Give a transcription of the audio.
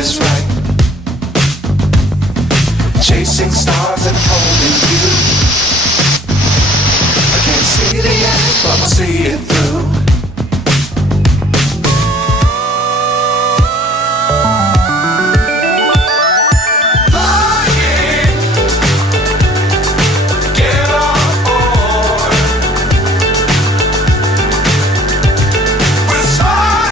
is right. Chasing stars and holding you. I can't see the end, but we'll see it through.